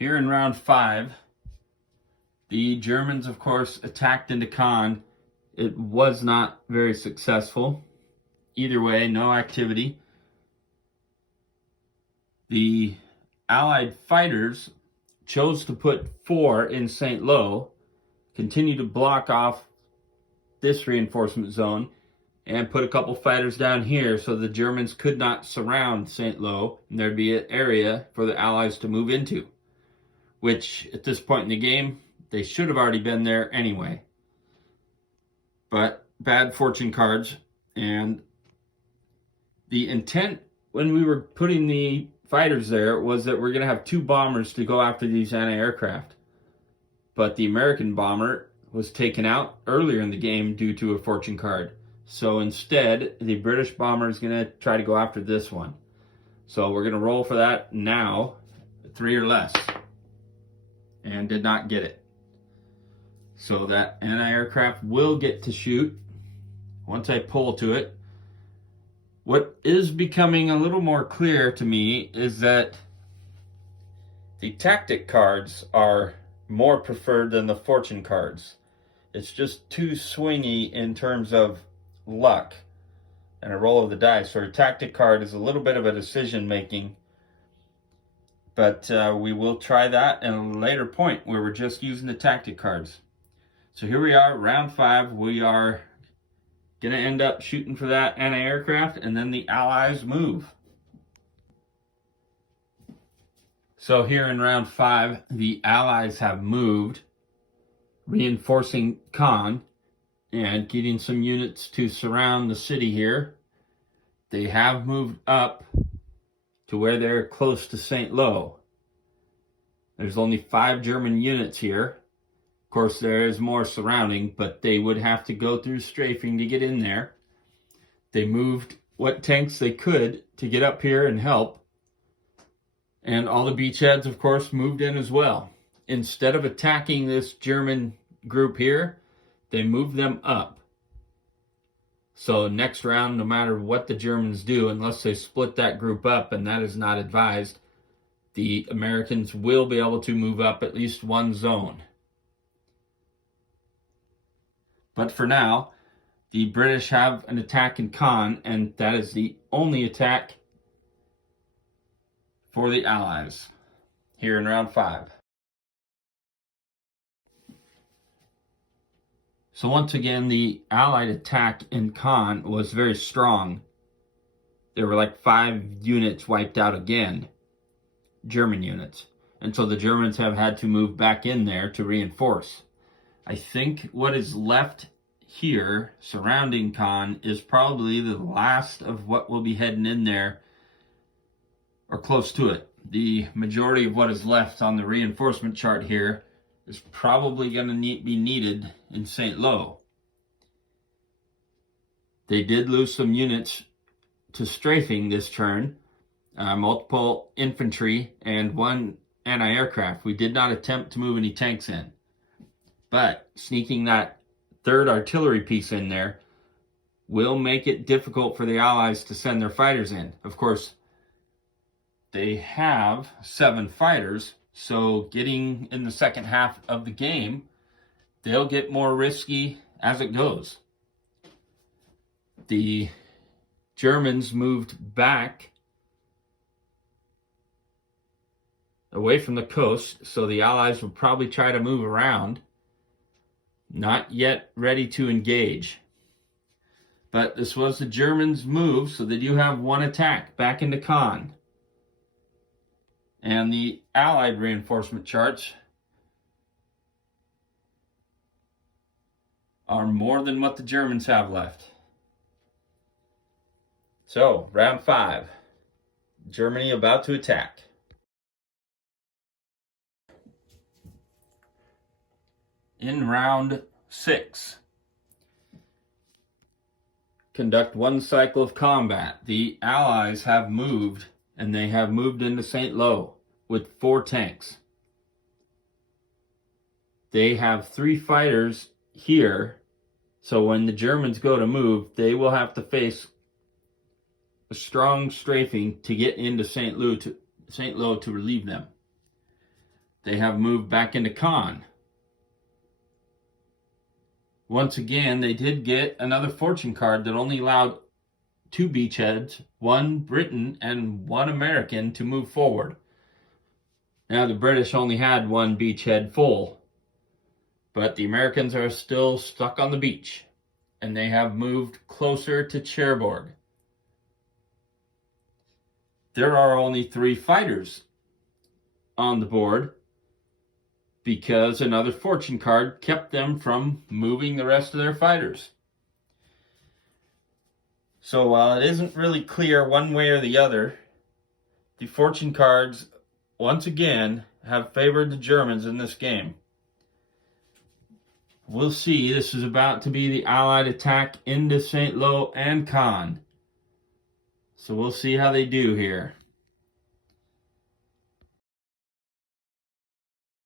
Here in round 5, the Germans, of course, attacked into Caen. It was not very successful. Either way, no activity. The Allied fighters chose to put 4 in St.Lo, continue to block off this reinforcement zone, and put a couple fighters down here so the Germans could not surround St.Lo, and there'd be an area for the Allies to move into, which at this point in the game, they should have already been there anyway. But bad fortune cards, and the intent when we were putting the fighters there was that we're going to have 2 bombers to go after these anti-aircraft. But the American bomber was taken out earlier in the game due to a fortune card. So instead, the British bomber is going to try to go after this one. So we're going to roll for that now, 3 or less. And did not get it. So that anti-aircraft will get to shoot once I pull to it. What is becoming a little more clear to me is that the tactic cards are more preferred than the fortune cards. It's just too swingy in terms of luck and a roll of the dice. So a tactic card is a little bit of a decision making, but we will try that at a later point where we're just using the tactic cards. So here we are, round 5. We are going to end up shooting for that anti-aircraft, and then the Allies move. So here in round 5, the Allies have moved, reinforcing Caen and getting some units to surround the city here. They have moved up to where they're close to St.Lo. There's only 5 German units here. Of course, there is more surrounding, but they would have to go through strafing to get in there. They moved what tanks they could to get up here and help. And all the beachheads, of course, moved in as well. Instead of attacking this German group here, they moved them up. So next round, no matter what the Germans do, unless they split that group up, and that is not advised, the Americans will be able to move up at least one zone. But for now, the British have an attack in Caen, and that is the only attack for the Allies here in round 5. So once again, the Allied attack in Caen was very strong. There were like 5 units wiped out again, German units. And so the Germans have had to move back in there to reinforce. I think what is left here surrounding Caen is probably the last of what will be heading in there, or close to it. The majority of what is left on the reinforcement chart here is probably going to be needed in St.Lo. They did lose some units to strafing this turn, multiple infantry and 1 anti-aircraft. We did not attempt to move any tanks in, but sneaking that 3rd artillery piece in there will make it difficult for the Allies to send their fighters in. Of course, they have 7 fighters, so getting in the second half of the game, they'll get more risky as it goes. The Germans moved back away from the coast, so the Allies will probably try to move around. Not yet ready to engage. But this was the Germans' move, so they do have 1 attack back into Caen. And the Allied reinforcement charts are more than what the Germans have left. So, round 5. Germany about to attack. In round 6, conduct 1 cycle of combat. The Allies have moved, and they have moved into St.Lo with 4 tanks. They have 3 fighters here, so when the Germans go to move, they will have to face a strong strafing to get into St.Lo to relieve them. they have moved back into Caen. Once again, they did get another fortune card that only allowed 2 beachheads, 1 Briton and 1 American, to move forward. Now the British only had 1 beachhead full, but the Americans are still stuck on the beach, and they have moved closer to Cherbourg. There are only 3 fighters on the board because another fortune card kept them from moving the rest of their fighters. So while it isn't really clear one way or the other, the fortune cards once again have favored the Germans in this game. We'll see. This is about to be the Allied attack into St.Lo and Caen. So we'll see how they do here.